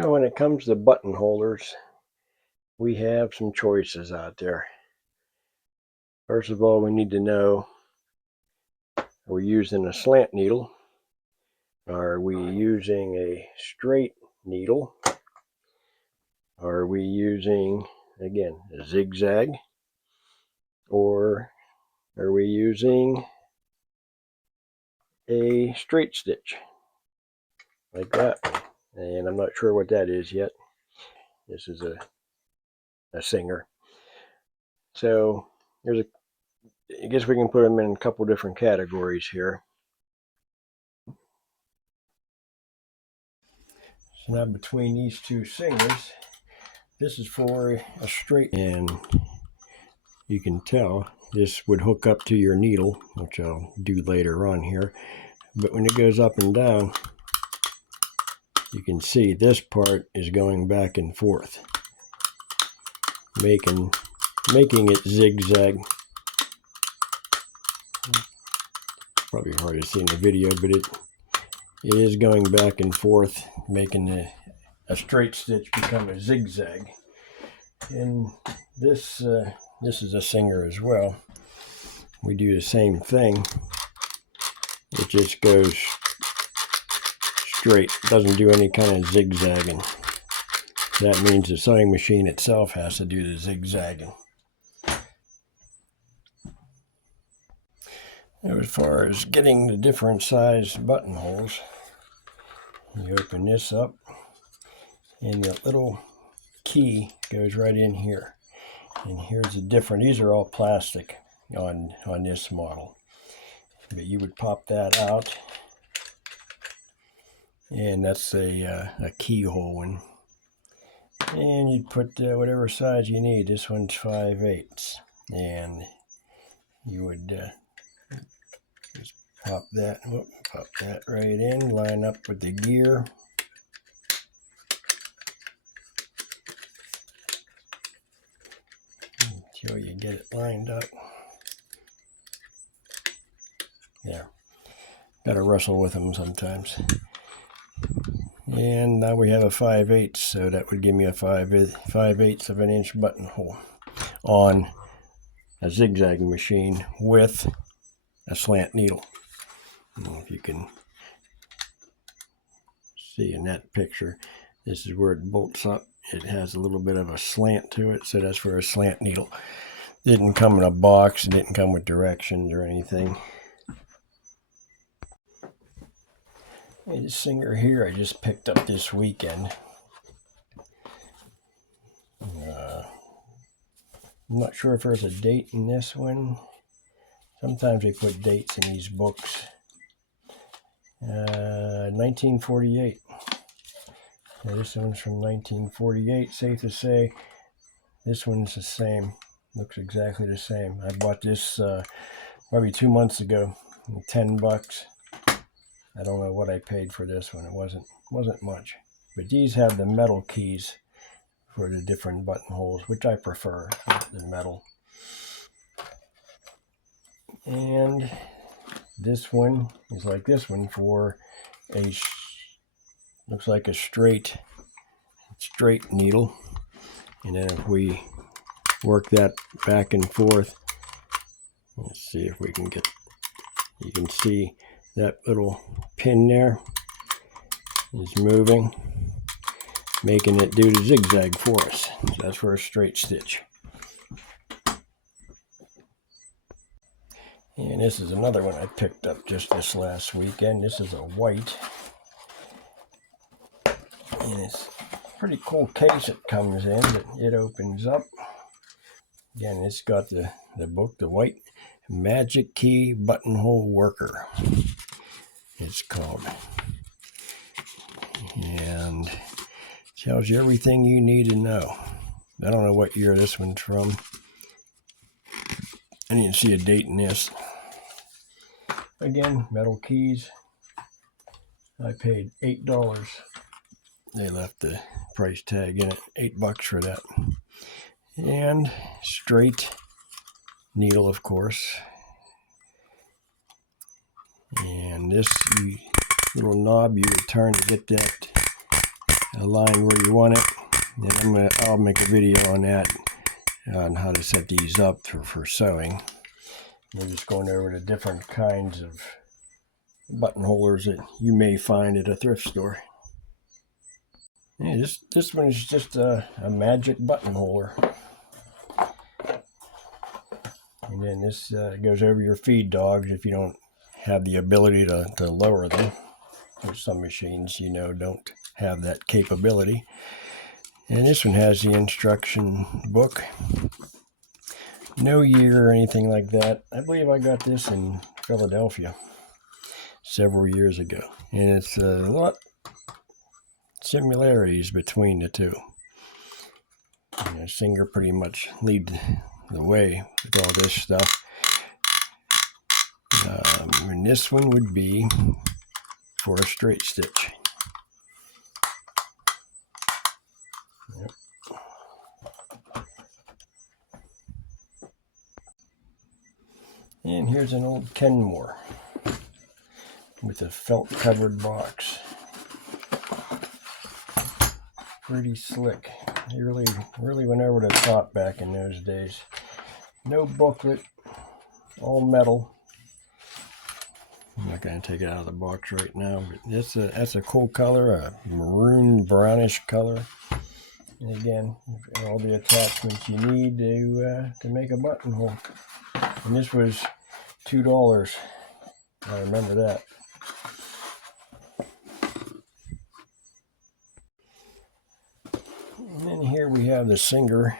Well, when it comes to buttonholers, we have some choices out there. First of all, we need to know, are we using a slant needle? Are we using a straight needle? Are we using, again, a zigzag? Or are we using a straight stitch? Like that. And I'm not sure what that is yet. This is a singer. So I guess we can put them in a couple different categories here. So now between these two singers, this is for a straight, and you can tell this would hook up to your needle, which I'll do later on here. But when it goes up and down, you can see this part is going back and forth, making it zigzag. Probably hard to see in the video, but it is going back and forth, making a straight stitch become a zigzag. And this is a singer as well. We do the same thing. It just goes straight. It doesn't do any kind of zigzagging. That means the sewing machine itself has to do the zigzagging. Now, as far as getting the different size buttonholes, you open this up and the little key goes right in here. And here's the different, these are all plastic on this model. But you would pop that out, and that's a keyhole one. And you'd put whatever size you need. This one's 5/8, and you would just pop that right in, line up with the gear. Until you get it lined up. There. Gotta wrestle with them sometimes. And now we have a 5/8, so that would give me a 5/8 of an inch buttonhole on a zigzag machine with a slant needle. I don't know if you can see in that picture. This is where it bolts up. It has a little bit of a slant to it, so that's for a slant needle. It didn't come in a box. It didn't come with directions or anything. And this singer here I just picked up this weekend. I'm not sure if there's a date in this one. Sometimes they put dates in these books. 1948. Yeah, this one's from 1948. Safe to say this one's the same. Looks exactly the same. I bought this probably 2 months ago. $10. I don't know what I paid for this one. It wasn't much. But these have the metal keys for the different buttonholes, which I prefer, the metal. And this one is like this one for looks like a straight needle. And then if we work that back and forth, let's see if we can get, you can see that little pin there is moving, making it do the zigzag for us. So that's for a straight stitch. And this is another one I picked up just this last weekend. This is a white, and it's a pretty cool case it comes in. It opens up. Again, it's got the book, the White Magic Key Buttonhole Worker, it's called. And tells you everything you need to know. I don't know what year this one's from. I didn't see a date in this. Again, metal keys. I paid $8. They left the price tag in it, $8 for that. And straight needle, of course. And this little knob you would turn to get that align where you want it. And I'll make a video on that, on how to set these up for sewing. We're just going over the different kinds of buttonholers that you may find at a thrift store. Yeah, this one is just a magic buttonholer. And then this goes over your feed dogs if you don't have the ability to lower them. There's some machines, don't have that capability. And this one has the instruction book. No year or anything like that. I believe I got this in Philadelphia several years ago. And it's a lot similarities between the two. Singer pretty much lead the way with all this stuff. And this one would be for a straight stitch. Yep. And here's an old Kenmore with a felt covered box. Pretty slick. They really went over the top back in those days. No booklet, all metal. I'm not going to take it out of the box right now, but that's a cool color, a maroon brownish color. And again, all the attachments you need to make a buttonhole. And this was $2. I remember that. And then here we have the Singer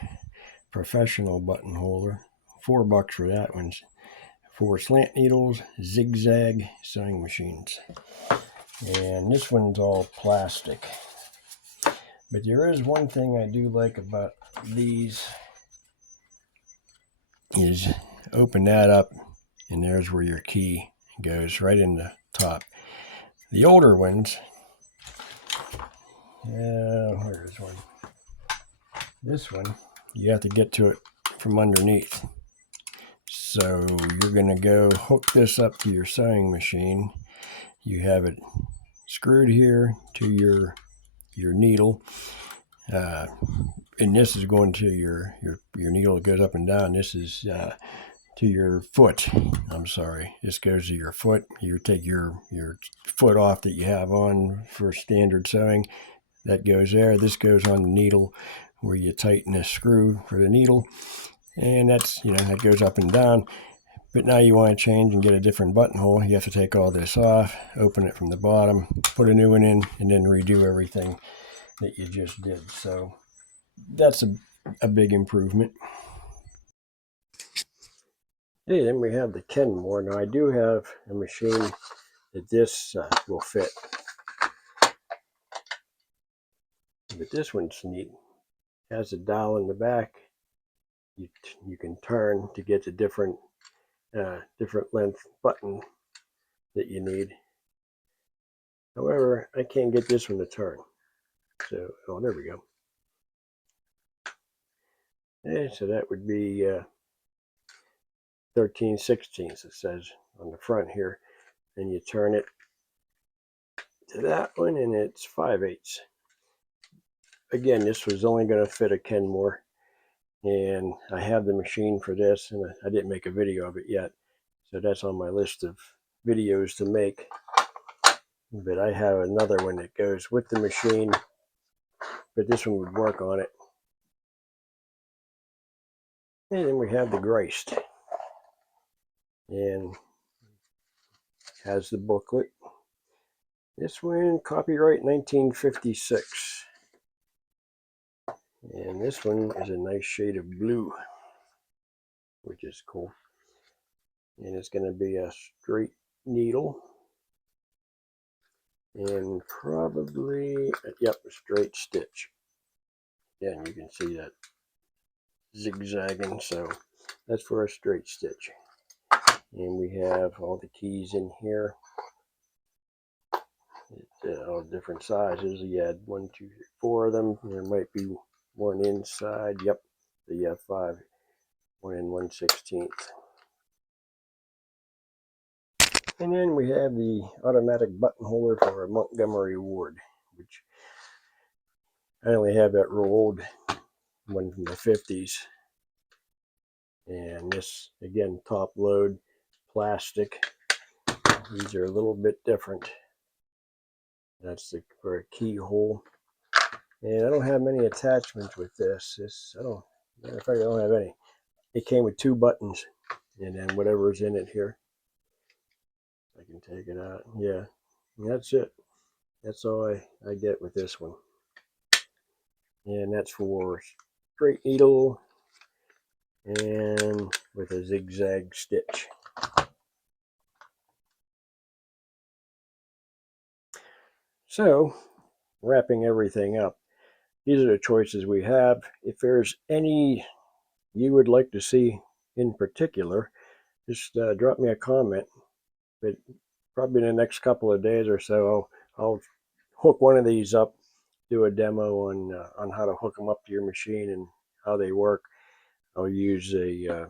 Professional Buttonholer. $4 for that one. For slant needles, zigzag sewing machines. And this one's all plastic. But there is one thing I do like about these, is open that up and there's where your key goes, right in the top. The older ones, where's one? This one, you have to get to it from underneath. So you're going to go hook this up to your sewing machine. You have it screwed here to your needle, and this is going to your needle that goes up and down. This is to your foot. I'm sorry, this goes to your foot. You take your foot off that you have on for standard sewing. That goes there. This goes on the needle where you tighten the screw for the needle, and that's, that goes up and down. But now you want to change and get a different buttonhole, you have to take all this off, open it from the bottom, put a new one in, and then redo everything that you just did. So that's a big improvement. Hey, then we have the Kenmore. Now I do have a machine that this will fit. But this one's neat. It has a dial in the back. You can turn to get the different length button that you need. However, I can't get this one to turn. So, there we go. And so that would be 13/16, it says on the front here. And you turn it to that one, and it's 5/8. Again, this was only going to fit a Kenmore, and I have the machine for this, and I didn't make a video of it yet, so that's on my list of videos to make. But I have another one that goes with the machine, but this one would work on it. And then we have the Grist, and has the booklet. This one, copyright 1956. And this one is a nice shade of blue, which is cool. And it's going to be a straight needle. And probably, yep, a straight stitch. Yeah, and you can see that zigzagging, so that's for a straight stitch. And we have all the keys in here. It's all different sizes. You had 1, 2, 3, 4 of them. There might be one inside. Yep, so you have 5. 1 and 1/16. And then we have the automatic buttonholer for a Montgomery Ward, which I only have that rolled one from the 50s. And this, again, top load plastic. These are a little bit different. That's for a keyhole. And I don't have many attachments with this. Matter of fact, I don't have any. It came with 2 buttons, and then whatever's in it here. I can take it out. Yeah, and that's it. That's all I get with this one. And that's for straight needle and with a zigzag stitch. So, wrapping everything up, these are the choices we have. If there's any you would like to see in particular, just drop me a comment. But probably in the next couple of days or so, I'll hook one of these up, do a demo on how to hook them up to your machine and how they work. I'll use a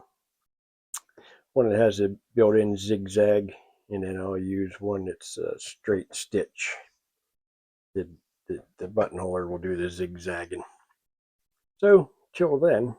one that has a built-in zigzag, and then I'll use one that's a straight stitch. The buttonholer will do the zigzagging. So till then,